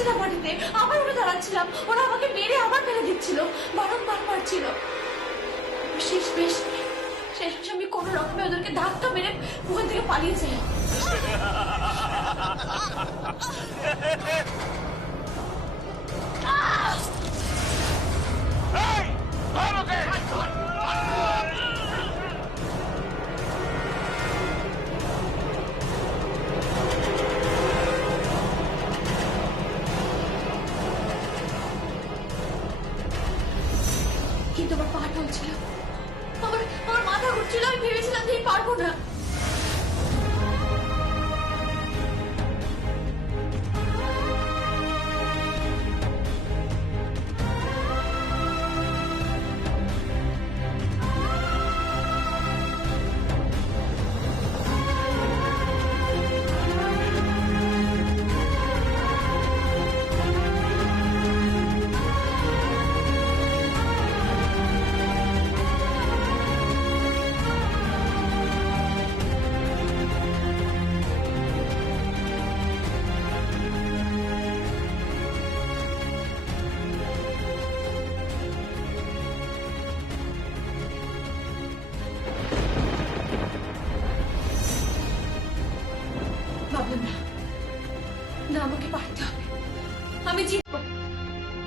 যাচ্ছিলাম মাটিতে, আবার উঠে দাঁড়াচ্ছিলাম, ওরা আমাকে মেরে আবার ফেলে দিচ্ছিল, বারংবার মারছিল। শেষ আমি কোন রকমে ওদেরকে ধাক্কা মেরে ওখান থেকে পালিয়ে যাই। কিন্তু আমার পা টলছিল, আমার মাথা ঘুরছিল, আমি ভেবেছিলাম যে পারবো না। ভাবলাম না, আমাকে পারতে হবে, আমি জিতবো,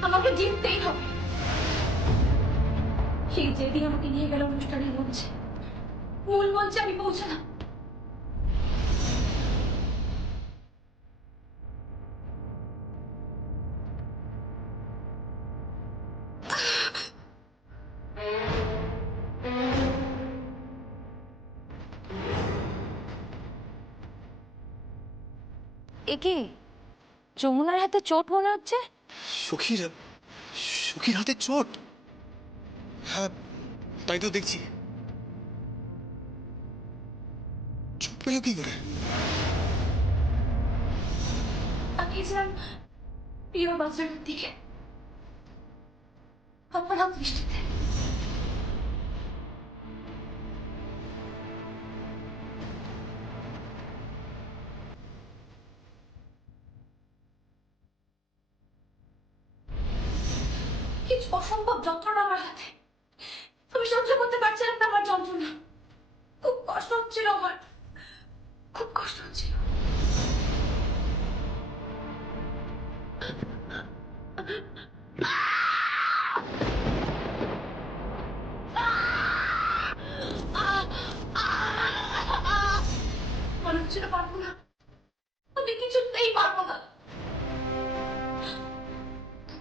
আমাকে জিততেই হবে। সেই যেদিন আমাকে নিয়ে গেল অনুষ্ঠানের মঞ্চে, মূল মঞ্চে আমি পৌঁছালাম। একে যমুনার হাতে চোট মনে হচ্ছে। সখীর হাতে চোট? হ্যাঁ, তাই তো দেখছি। চোট পেল কি করে? তাকিয়েছিলাম প্রিয় বাজারের দিকে, আপনারা দৃষ্টিতে কিছু অসম্ভব যন্ত্রণা আমার হাতে, আমি সহ্য করতে পারছিলাম না আমার যন্ত্রণা। খুব কষ্ট হচ্ছিল আমার, খুব কষ্ট হচ্ছিল। মনে হচ্ছিল পারবো না, আমি কিছুতেই পারবো না।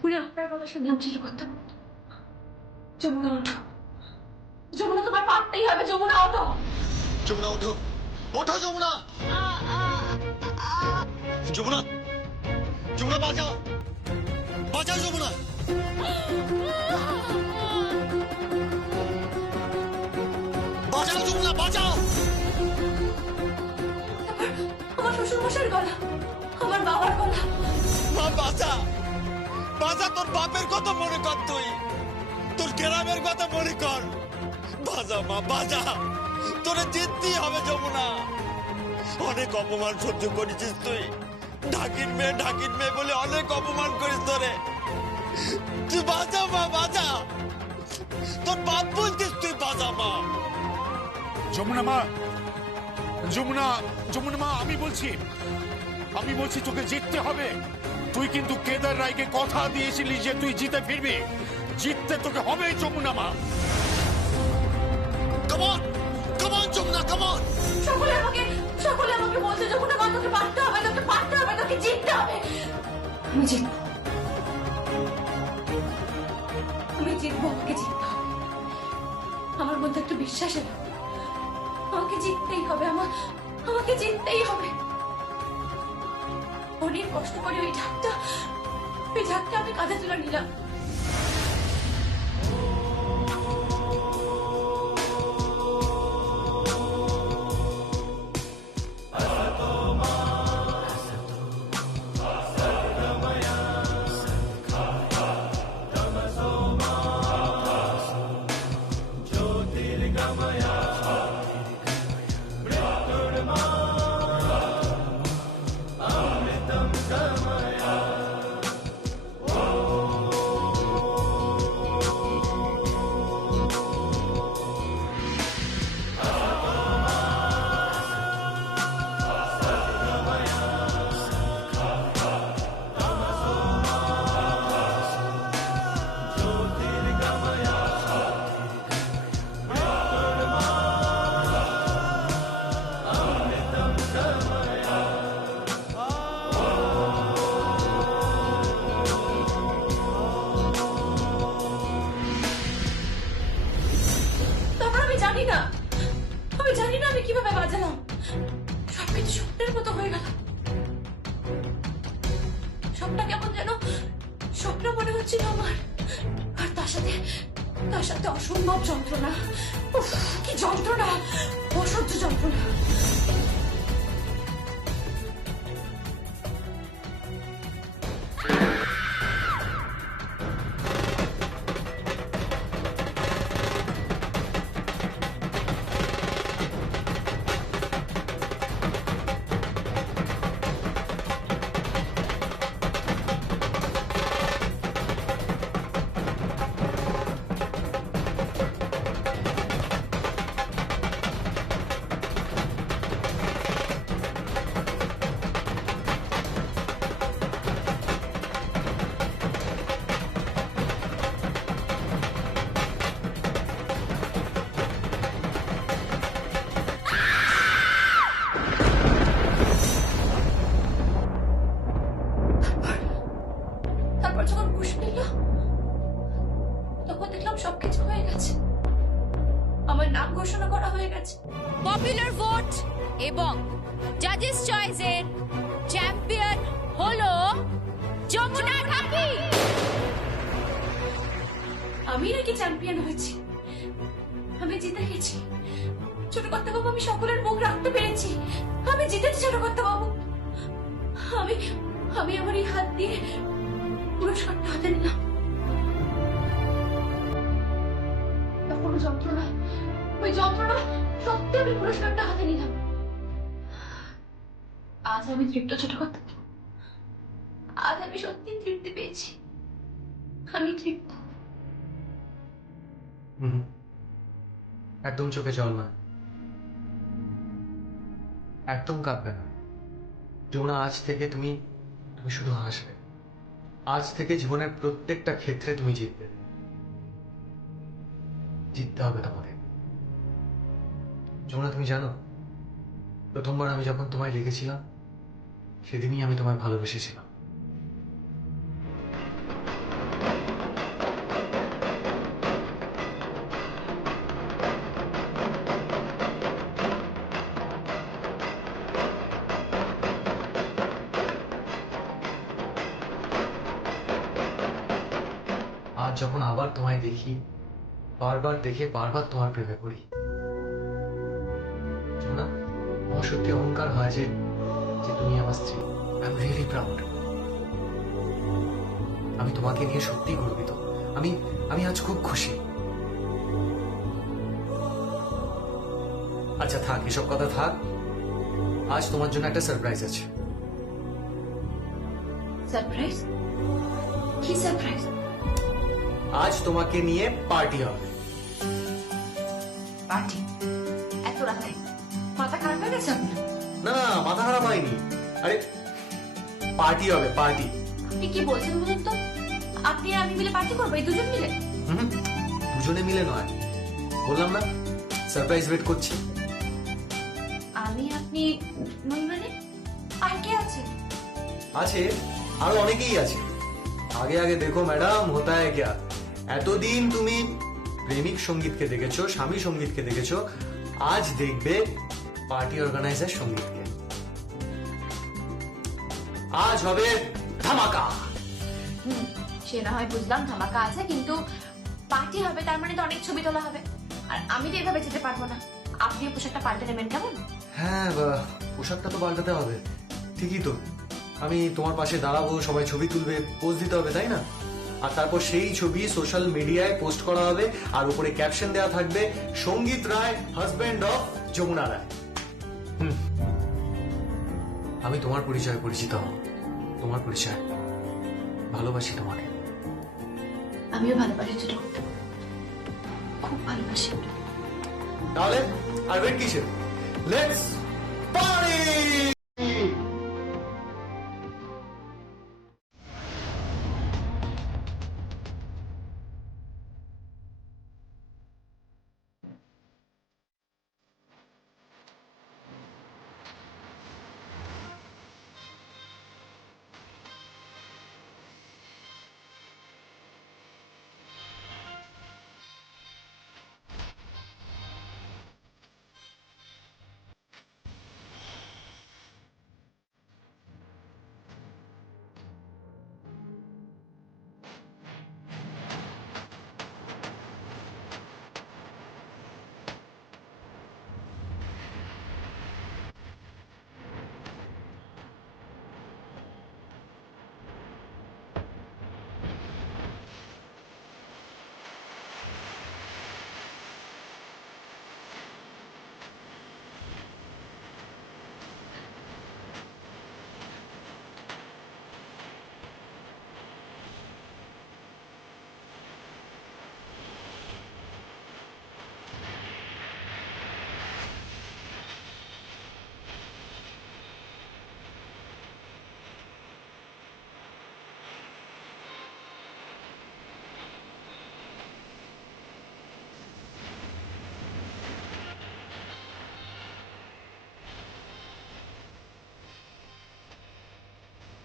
উনি আপনার কথা শুনে উচ্ছিল করতাম, যমুনা ওঠো, যমুনা তোমার পারতেই হবে, যমুনা ওঠো, যমুনা ওঠো, ওঠো যমুনা, যমুনা, যমুনা বাঁচাও, বাঁচাও যমুনা, বাঁচাও যমুনা, বাঁচাও। আমার শ্বশুর মশাইয়ের গলা, আমার বাবার গলা। মা বাঁচা, বাঁচা, তোর বাপের কথা মনে কর, তুই তোর গ্রামের কথা মনে কর। বাঁচা মা, বাঁচা, তোরে জিততেই হবে যমুনা। অনেক অপমান সহ্য করেছিস তুই, ঢাকির মেয়ে বলে অনেক অপমান করিস তোরে। তুই বাঁচা মা, বাঁচা, তোর বাপ বলছিস তুই, বাঁচা মা। যমুনা মা, যমুনা, যমুনা মা, আমি বলছি তোকে জিততে হবে। তুই কিন্তু কেদার রায়কে কথা দিয়েছিলি যে তুই জিতে ফিরবি, জিততে তোকে হবে যমুনা মা। Come on, come on Yamuna, come on. সকলে আমাকে বলছে, যমুনা মা তোকে পারতে হবে, তোকে পারতে হবে, তোকে জিততে হবে। আমি জিতবো, আমি জিতবো, আমাকে জিততে হবে। আমার মধ্যে একটা বিশ্বাস এলো, আমাকে জিততেই হবে, আমাকে জিততেই হবে। অনেক কষ্ট করে ওই ঝাঁকটা আমি কাঁধে তুলে নিলাম। তার সাথে অসম্ভব যন্ত্রণা। উফ, কি যন্ত্রণা, অসহ্য যন্ত্রণা। তারপর যখন হুঁশ ফিরল, তখন দেখলাম সবকিছু হয়ে গেছে। আমার নাম ঘোষণা করা হয়ে গেছে। পপুলার ভোট এবং জাজেস চয়েসের চ্যাম্পিয়ন হলো যমুনা কাকি। আমি নাকি চ্যাম্পিয়ন হয়েছি? আমি জিতে গেছি ছোট কর্তা বাবু। আমি সকলের মুখ রাখতে পেরেছি। আমি জিতেছি ছোট কর্তা বাবু। আমি আমি আমার এই হাত দিয়ে পুরস্কারটা হাতে নিলাম। কোনো যন্ত্রণা, ওই যন্ত্রণা সত্যি আমি পুরস্কারটা হাতে নিলাম। আজ আমি তৃপ্ত ছোট কর্তা। আজ আমি সত্যি তৃপ্তি পেয়েছি। আমি তৃপ্ত। একদম চোখে জল না, একদম কাঁদবে না যমুনা। আজ থেকে তুমি তুমি শুধু হাসবে। আজ থেকে জীবনের প্রত্যেকটা ক্ষেত্রে তুমি জিতবে। জিততে হবে তোমাকে যমুনা। তুমি জানো, প্রথমবার আমি যখন তোমায় লিখেছিলাম, সেদিনই আমি তোমায় ভালোবেসেছিলাম। আজ যখন আবার তোমায় দেখি, বারবার দেখে বারবার তোমার প্রেমে পড়ি। না, আমার সত্যি অহংকার হয় যে যে তুমি আমার স্ত্রী। I am really proud. আমি তোমাকে নিয়ে সত্যি গর্বিত। আমি আমি আজ খুব খুশি। আচ্ছা থাক, এসব কথা থাক। আজ তোমার জন্য একটা সারপ্রাইজ আছে। সারপ্রাইজ? কি সারপ্রাইজ? আজ তোমাকে নিয়ে পার্টি হবে। পার্টি? এত রাতে? মাথা খারাপ হয়ে গেছে আপনার? না না, মাথা খারাপ হয়নি। আরে পার্টি হবে, পার্টি। আপনি কি বলছেন বলুন তো? আপনি আর আমি মিলে পার্টি করবো, এই দুজন মিলে? দুজনে মিলে নয়, বললাম না সারপ্রাইজ ওয়েট করছি। আমি আপনি নই মানে? আর কে আছে? আছে, আরো অনেকেই আছে। আগে আগে দেখো ম্যাডাম, হোতা হ্যায় ক্যা। এতদিন তুমি প্রেমিক সঙ্গীতকে দেখেছো, স্বামী সঙ্গীতকে দেখেছো, আজ দেখবে পার্টি অর্গানাইজার সঙ্গীতকে। আজ হবে ধামাকা। সে না হয় বুঝলাম ধামাকা আছে, কিন্তু পার্টি হবে তার মানে তো অনেক ছবি তোলা হবে। আর আমি তো এভাবে যেতে পারবো না। আপনি পোশাকটা পাল্টে নেবেন কেমন? হ্যাঁ, পোশাকটা তো পাল্টাতে হবে। ঠিকই তো, আমি তোমার পাশে দাঁড়াবো, সবাই ছবি তুলবে, পোজ দিতে হবে, তাই না? আর তারপর সেই ছবি সোশ্যাল মিডিয়ায় পোস্ট করা হবে, আর উপরে ক্যাপশন দেওয়া থাকবে, সঙ্গীত রায়, হাজবেন্ড অফ যমুনা রায়। আমি তোমার পরিচয় পরিচিত হব, তোমার পরিচয়। ভালোবাসি তোমাকে। আমিও ভালোবাসি ছোট, খুব ভালোবাসি। তাহলে আর ওয়েট কিসের? Let's party!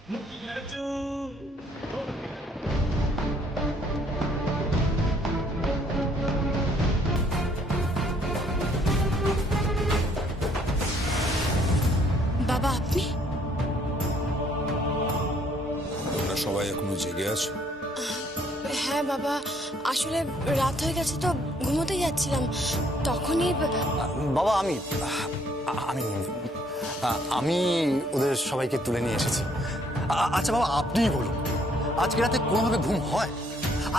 বাবা আপনি? তোমরা সবাই এখনো জেগে আছো? হ্যাঁ বাবা, আসলে রাত হয়ে গেছে তো ঘুমোতে যাচ্ছিলাম, তখনই বাবা আমি আমি আমি ওদের সবাইকে তুলে নিয়ে এসেছি। আচ্ছা বাবা আপনিই বলুন, আজকে রাতে কোনোভাবে ঘুম হয়?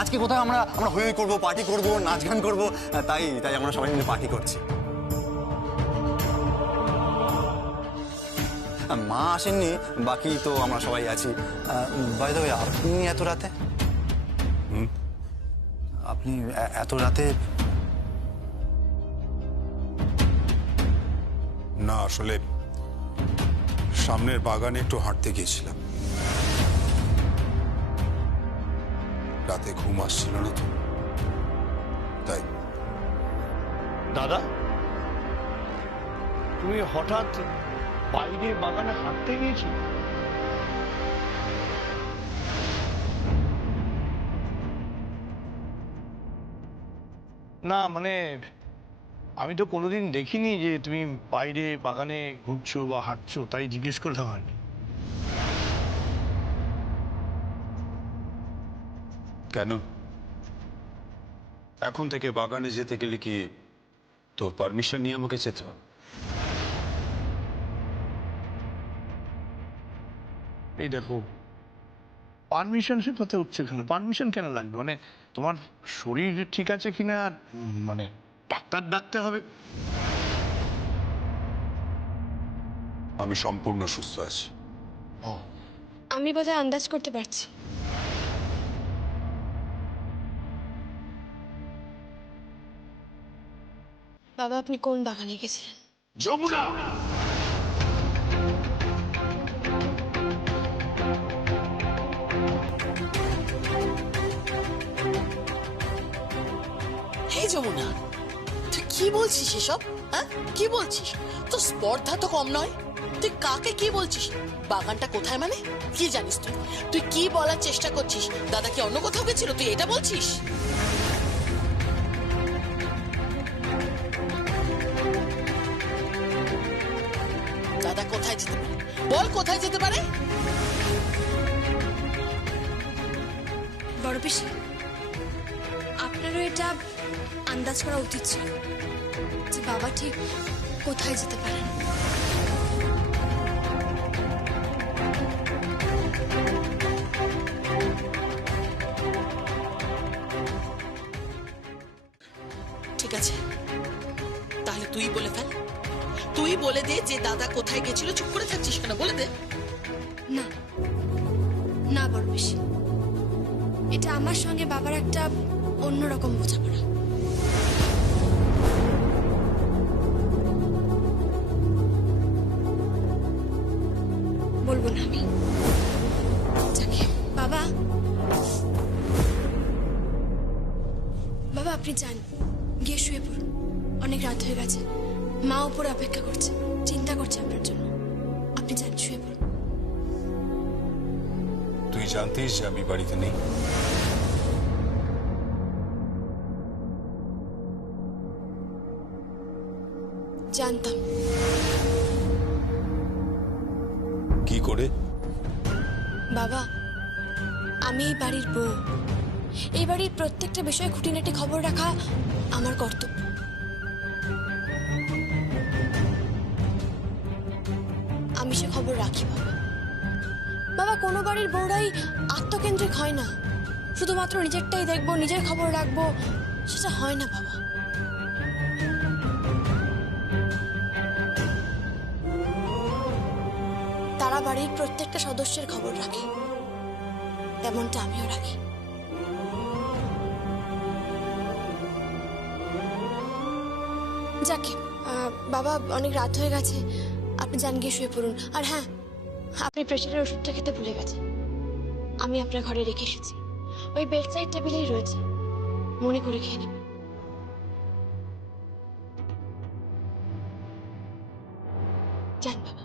আজকে কোথাও আমরা আমরা হই হই করবো, পার্টি করবো, নাচ গান করবো, তাই তাই আমরা সবাই মিলে পার্টি করছি। মা আসেননি, বাকি তো আমরা সবাই আছি। বাই দ্য ওয়ে, আপনি এত রাতে? আপনি এত রাতে? না, আসলে সামনের বাগানে একটু হাঁটতে গিয়েছিলাম, রাতে ঘুম আসছিল না তো, তাই। দাদা, তুমি হঠাৎ বাইরে বাগানে হাঁটতে গিয়েছো? না মানে আমি তো কোনোদিন দেখিনি যে তুমি বাইরে বাগানে ঘুরছো বা হাঁটছো, তাই জিজ্ঞেস করলাম আর কি। কেন, এখন থেকে বাগানে যেতে গেলে কি তোর পারমিশন নিয়ে আমাকে যেতে হবে? এই দেখো, পারমিশন সে কথা হচ্ছে কেন? পারমিশন কেন লাগবে? মানে তোমার শরীর ঠিক আছে কিনা, মানে ডাক্তার ডাকতে হবে? আমি সম্পূর্ণ সুস্থ আছি। আমি বোধহয় আন্দাজ করতে পারছি। বাবা আপনি কোন বাগানে গেছিলেন? যমুনা! হে যমুনা, তুই কি বলছিস এসব? হ্যাঁ কি বলছিস? তোর স্পর্ধা তো কম নয়। তুই কাকে কি বলছিস? বাগানটা কোথায় মানে? কি জানিস তুই? তুই কি বলার চেষ্টা করছিস? দাদা কি অন্য কোথাও গেছিল, তুই এটা বলছিস? দাদা কোথায় যেতে পারে? বল কোথায় যেতে পারে? বড় পিসি, আপনারও এটা আন্দাজ করা উচিত ছিল যে বাবা ঠিক কোথায় যেতে পারেন। ঠিক আছে, তাহলে তুই বলে ফেল। তুই বলে দে যে দাদা কোথায় গেছিল। চুপ করে থাকছিস কেন? বলে দে। না না বড় পিসি, এটা আমার সঙ্গে বাবার একটা অন্যরকম বোঝাপড়া। বলবো না আমি। যাকে বাবা, বাবা আপনি যান, গিয়ে শুয়ে পড়ুন, অনেক রাত হয়ে গেছে। মা উপরে অপেক্ষা করছে, চিন্তা করছে আপনার জন্য। আপনি যান, শুয়ে পড়ুন। তুই জানতিস যে আমি বাড়িতে নেই? জানতাম। কি করে? বাবা, আমি এই বাড়ির বউ। এই বাড়ির প্রত্যেকটা বিষয়ে খুঁটিনাটি খবর রাখা আমার কর্তব্য। আমি সে খবর রাখি বাবা। বাবা, কোনো বাড়ির বউরাই আত্মকেন্দ্রিক হয় না। শুধুমাত্র নিজেরটাই দেখবো, নিজের খবর রাখবো, সেটা হয় না বাবা। তারা বাড়ির প্রত্যেকটা সদস্যের খবর রাখে, তেমনটা আমিও রাখি। যাকে বাবা, অনেক রাত হয়ে গেছে, আপনি যান, গিয়ে শুয়ে পড়ুন। আর হ্যাঁ, আপনি প্রেশারের ওষুধটা খেতে ভুলে গেছেন। আমি আপনার ঘরে রেখে এসেছি, ওই বেড সাইড টেবিলেই রয়েছে, মনে করে খেয়ে নেবেন। যান বাবা।